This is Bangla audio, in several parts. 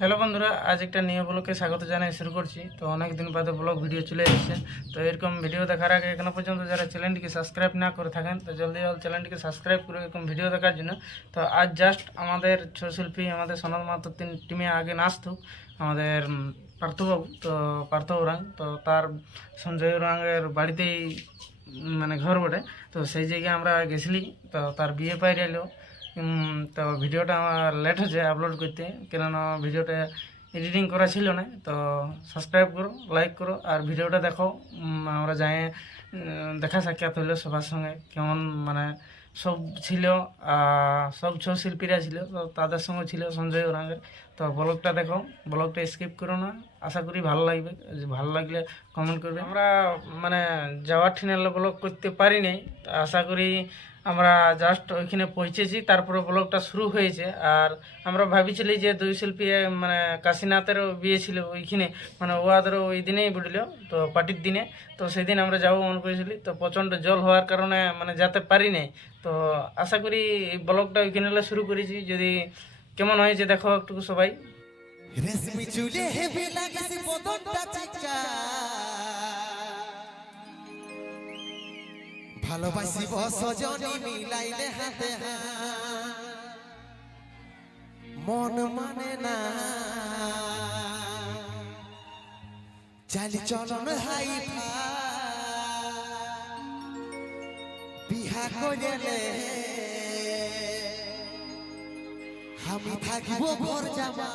হ্যালো বন্ধুরা, আজ একটা নিউ ব্লগকে স্বাগত জানাই, শুরু করছি। তো অনেক দিন বাদে ব্লগ ভিডিও চলে এসেছে। তো এরকম ভিডিও দেখার আগে এখনও পর্যন্ত যারা চ্যানেলটিকে সাবস্ক্রাইব না করে থাকেন, তো জলদি জল চ্যানেলটিকে সাবস্ক্রাইব করে এরকম ভিডিও দেখার জন্য। তো আজ জাস্ট আমাদের ছৌ শিল্পী, আমাদের সনদ মাহাতো তিন টিমে আগে নাচতো, আমাদের পার্থবাবু, তো পার্থ ওরাং। তো তার সঞ্জয় ওরাংয়ের বাড়িতেই মানে ঘর বটে। তো সেই জায়গায় আমরা গেছিলি, তো তার বিয়ে পাই এলো তো ভিডিওটা আমার লেট হচ্ছে আপলোড করতে। কেননা ভিডিওটা এডিটিং করা ছিল না, তো সাবস্ক্রাইব করো লাইক করো, আর ভিডিওটা দেখো। আমরা যাই দেখা সাক্ষাৎ হইল সবার সঙ্গে, কেমন মানে সব ছিল সব ছৌ শিল্পীরা ছিল, তো তাদের সঙ্গে ছিল সঞ্জয় ওরাঙ্গের তো ব্লগটা দেখো ব্লগটা স্কিপ করো না, আশা করি ভালো লাগবে। ভালো লাগলে কমেন্ট করবে। আমরা মানে যাওয়ার ঠিনালে ব্লগ করতে পারিনি আশা করি আমরা জাস্ট ওইখানে পৌঁছেছি, তারপরে ব্লগটা শুরু হয়েছে। আর আমরা ভাবিছিলি যে দুই শিল্পী মানে কাশীনাথেরও বিয়ে ছিল ওইখানে মানে ওয়াদেরও ওই দিনেই বুঝলো তো পার্টির দিনে। তো সেদিন আমরা যাব মনে করেছিলি, তো প্রচণ্ড জল হওয়ার কারণে মানে যেতে পারি নাই তো আশা করি এই ব্লগটা ওইখানে শুরু করেছি। যদি কেমন হয়েছে দেখো একটু সবাই। চুলে হেভি বদনটা ভালোবাসিব সজনী মিলাইলে হাতে মন মানে না। চালি চলন হাই বিহা করেলে আমি থাকিব ঘর জামা।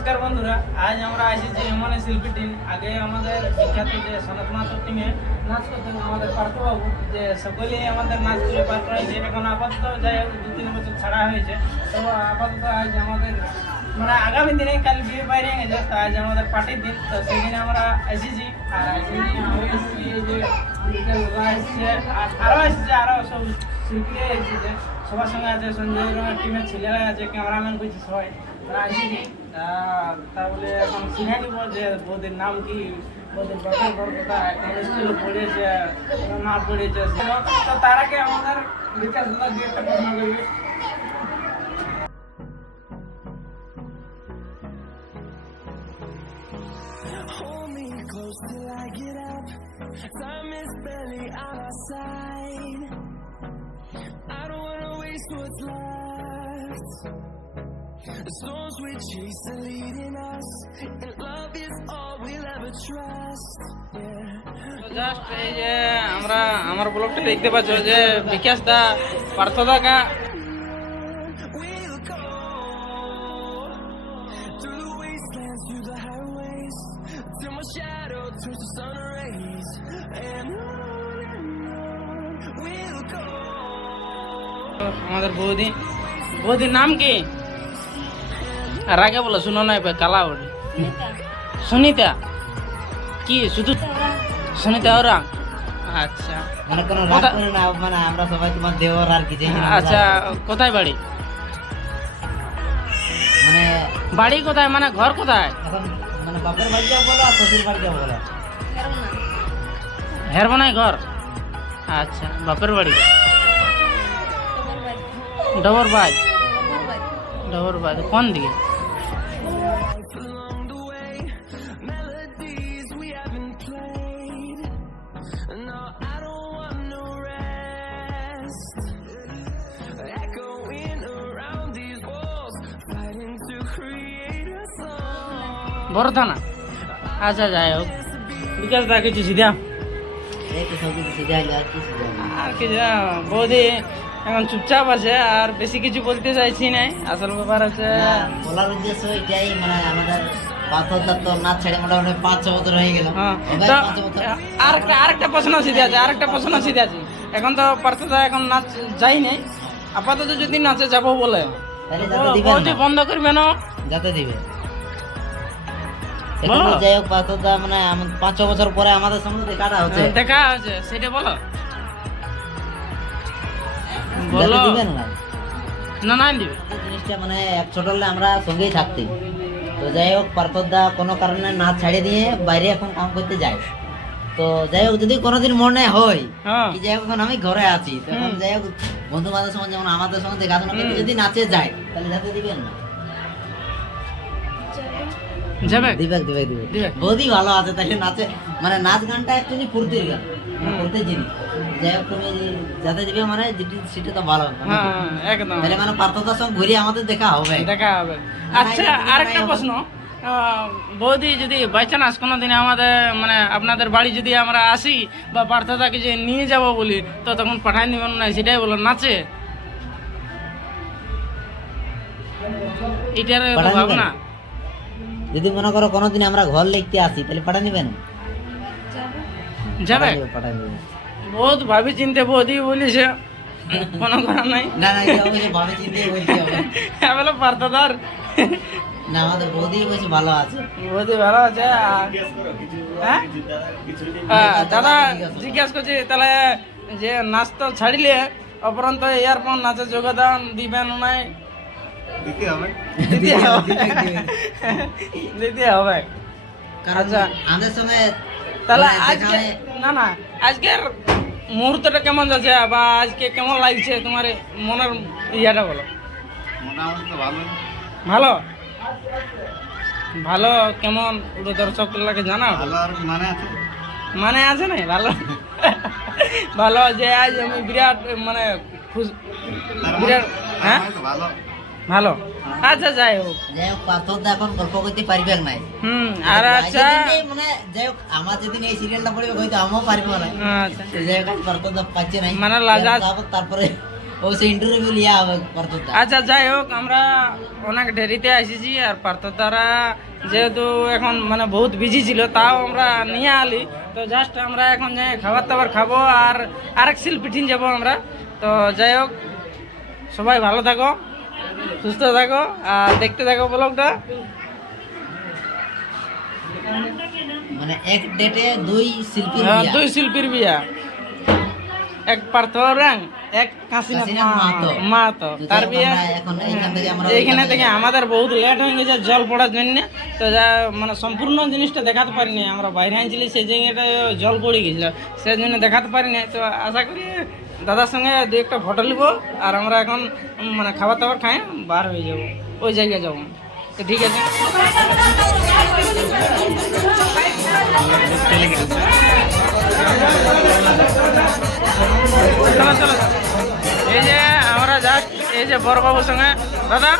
নমস্কার বন্ধুরা, আজ আমরা এসেছি এমন শিল্পী টিম। আগে আমাদের বিখ্যাত যে সনাত মাত্র টিমে নাচ করতেন আমাদের পার্থবাবু, যে সকলেই আমাদের নাচ করে পার হয়েছে। এখন আপাতত যাই দু তিন বছর ছাড়া হয়েছে। তো আপাতত আজ আমাদের মানে আগামী দিনে কাল বিয়ে বাইরে গেছে, তো আজ আমাদের পার্টির দিন। তো সেই দিনে আমরা এসেছি আর এসেছি যে আরও এসেছে, আরও সব শিল্পীরা এসেছে। সবার সঙ্গে আছে সঞ্জয় টিমের ছেলেরা আছে ক্যামেরাম্যান করছে সবাই। তাহলে এখন শিখে নিব যে নাম কি? বৌদির বাপের ঘর কোথায় কোন স্কুলে পড়েছে আমাদের বিকাশ দাদা একটা প্রশ্ন করবে। The storms we chase are leading us, and love is all we'll ever trust. Just এই যে আমরা আমার ব্লগটা দেখতে পাচ্ছ যে বিকাশ দা পার্থ দা কা. আমাদের বৌদি বৌদির নাম কি আর আগে বলো শুনো না এবার কালা ওর সুনিতা। কি শুধু সুনিতা ওরা? আচ্ছা। মানে কোনো রাগ করে না মানে আমরা সবাই তোমার দেওয়ার আর কি যেই জন্য আমরা- আচ্ছা কোথায় বাড়ি? মানে বাড়ি কোথায়? মানে ঘর কোথায়? এখন মানে বাপের বাড়িটা বলো আর শ্বশুর বাড়িটা বলো? হেরবনাই ঘর? আচ্ছা বাপের বাড়ি। ডবর বাই। ডবর বাই কোন দিকে Along the way, melodies we haven't played. No, I don't want no rest. Echoing around these walls, fighting to create a song. বড় থানা আচ্ছা যাই হোক বিকাশ দা কিছু সিধা এই তো সব কিছু সিধা হইলো আর কি সিধা হইলো? আর কি যা বৌদি এখন চুপচাপ আছে আর বেশি কিছু বলতে চাইছি না আসল ব্যাপার হচ্ছে বলার উদ্দেশ্য এটাই মানে আমাদের আরেকটা প্রশ্ন সিধে আছে আরেকটা প্রশ্ন সিধে আছে এখন তো পার্থদা এখন নাচ যাই নাই। আপাতত যদি নাচে যাব বলে বন্ধ করবে না? যাতে দিবে। যাই হোক মানে পাঁচ ছ বছর পরে আমাদের দেখাটা হচ্ছে। দেখা আছে সেটা বলো। বলো। দিবেন না? না না দিবে। জিনিসটা মানে এক ছোট আমরা সঙ্গেই থাকতেই তো যাই হোক পার্থদা কোনো কারণে না ছাড়ে দিয়ে বাইরে এখন কাম করতে যায় তো তো যাই হোক যদি কোনোদিন মনে হয় কি যাই হোক এখন আমি ঘরে আছি। তখন যাই হোক বন্ধু বান্ধবের সঙ্গে যেমন আমাদের সঙ্গে দেখাশোনা করতে যদি নাচে যায় তাহলে যাতে দিবেন না। যাবে? দিবেক দিবেক দিবেক। দিবেক। বৌদি ভালো আছে তাহলে নাচে মানে নাচ গানটা অ্যাকচুয়ালি ফুর্তির গান। ফুর্তির জিনিস। যাই হোক তুমি যাতে দিবে মানে যেটি- সেটা তো ভালো। হ্যাঁ হ্যাঁ, একদম। তাহলে মানে পার্থতার সঙ্গে ঘুরে আমাদের দেখা হবে। দেখা হবে। আচ্ছা আরেকটা প্রশ্ন। বৌদি যদি বাই চান্স কোনো দিনে আমাদের মানে আপনাদের বাড়ি যদি আমরা আসি বা পার্থতাকে যে নিয়ে যাব বলি তো তখন পাঠাই দিবেন না সেটাই বলো। নাচে? এটার পাঠাই ভাবনা? যদি মনে করো কোনোদিন আমরা ঘর লিখতে আসি তাহলে পাঠা নিবেন? যাবে? পাঠা নিবে বহুত ভাবি চিনতে বৌদি বলিছে। কোনো করার নাই। না না এটা অবশ্যই ভাবে চিন্তে বলতে হবে বলে পার্থদার না আমাদের বৌদি বলছে ভালো আছে। বৌদি ভালো আছে হ্যাঁ? হ্যাঁ, দাদা জিজ্ঞাসা করছি তাহলে যে নাচ তো ছাড়িলে অপরন্ত এয়ারপন নাচের যোগদান দিবেন নাই? দিতে হবে। দিতে হবে। কারণ আচ্ছা। আমাদের সঙ্গে তাহলে মানে আজকে না না আজকের মুহূর্তটা কেমন যাচ্ছে বা আজকে কেমন লাগছে তোমার মনের ইয়েটা বলো? ভালো। ভালো? কেমন পুরো দর্শকগুলোকে জানাও মানে আছে? না? ভালো? ভালো যে আজ আমি বিরাট মানে খুশ বিরাট হ্যাঁ? ভালো। আচ্ছা যাই হোক। যাই হোক পাথর দা এখন গল্প করতে পারবে নাই? হুম আর আচ্ছা। মানে যাই হোক আমার যেদিন এই সিরিয়ালটা পড়বে হয়তো আমিও পারব না। আচ্ছা। যাই হোক আজ পার্থর দা পাচ্ছে নাই। মানে লাজা- তারপর- ও সে ইন্টারভিউ লিয়া হবে পার্থর আচ্ছা যাই হোক আমরা অনেক দেরিতে এসেছি আর পার্থ তারা যেহেতু এখন মানে বহুত বিজি ছিল তাও আমরা নিয়ে আলি। তো জাস্ট আমরা এখন যাই খাবার দাবার খাব আর আরেক শিল্পী টিন যাব আমরা। তো যাই হোক সবাই ভালো থাকো। সুস্থ থাকো আর দেখতে থাকো ব্লগটা। মানে এক ডেটে দুই শিল্পীর হ্যাঁ, বিয়া। দুই শিল্পীর বিয়া। এক পার্থ রাং এক কাশিনাথ মাহাতো। তার বিয়া এইখানে থেকে আমাদের বহুত লেট হয়ে গেছে জল পড়ার জন্য। তো যা মানে সম্পূর্ণ জিনিসটা দেখাতে পারিনি আমরা। বাইরে আনছিলি সেই জায়গাটা জল পড়ে গেছিল। সেই জন্য দেখাতে পারিনি। তো আশা করি দাদার সঙ্গে দু একটা ফটো নিব আর আমরা এখন মানে খাবার দাবার খাই বার হয়ে যাব ওই জায়গায় যাব। তো ঠিক আছে। চলো চলো এই যে আমরা জাস্ট এই যে বড়বাবুর সঙ্গে। দাদা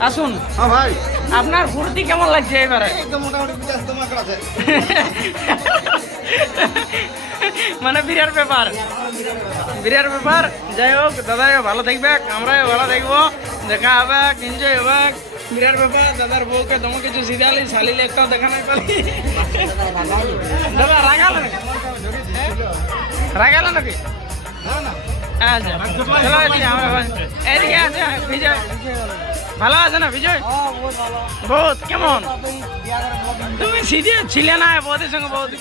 আসুন। হ্যাঁ ভাই। আপনার ফুর্তি কেমন লাগছে এবারে? একদম মোটামুটি মানে বিরাট ব্যাপার। বিরাট ব্যাপার। যাই হোক দাদা ভালো দেখবে আমরাও ভালো দেখব দেখা হবে এনজয় হবে। বিরাট ব্যাপার, দাদার বউকে তোমাকে কিছু সিধালি শালিলে একটাও দেখা নাই পালি। দাদা রাগালো রাগালো নাকি? আচ্ছা বিজয়। ভালো আছে না, বিজয়? বহুত, কেমন? তুমি সিধে ছিলে না, বৌদির সঙ্গে, বৌদি।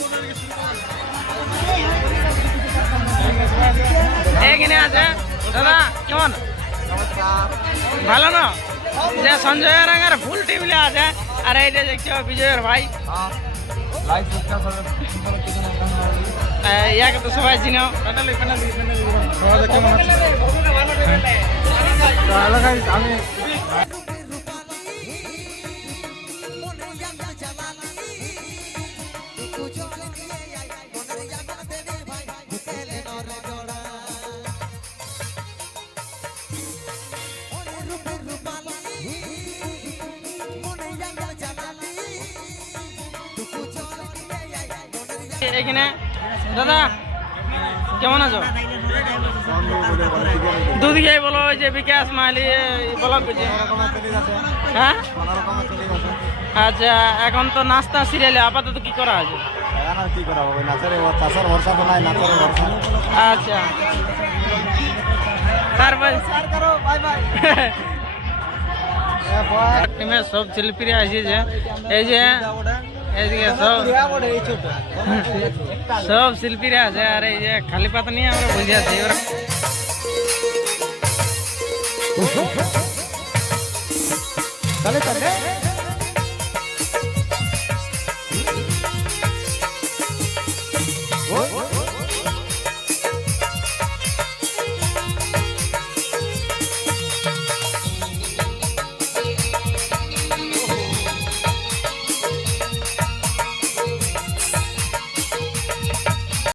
এখানে আছে? দাদা কেমন? ভালো না? যে সঞ্জয় রাঙার ফুল টিমলে আছে আর এইটা দেখছ বিজয়ের ভাই। এই, ইয়াকে তো সবাই চিনো। এখানে। দাদা কেমন আছো? দুদিকে বলো ওই যে বিকাশ মালি করছে হ্যাঁ? আচ্ছা এখন তো নাস্তা সিরিয়ালে আপাতত কি করা আছে? আচ্ছা। তারপর সব শিল্পীরা আসিয়েছে। এই যে সব শিল্পীরা আছে আর এই যে খালি পাতা নিয়ে আমরা বুঝে আছি এবার তাহলে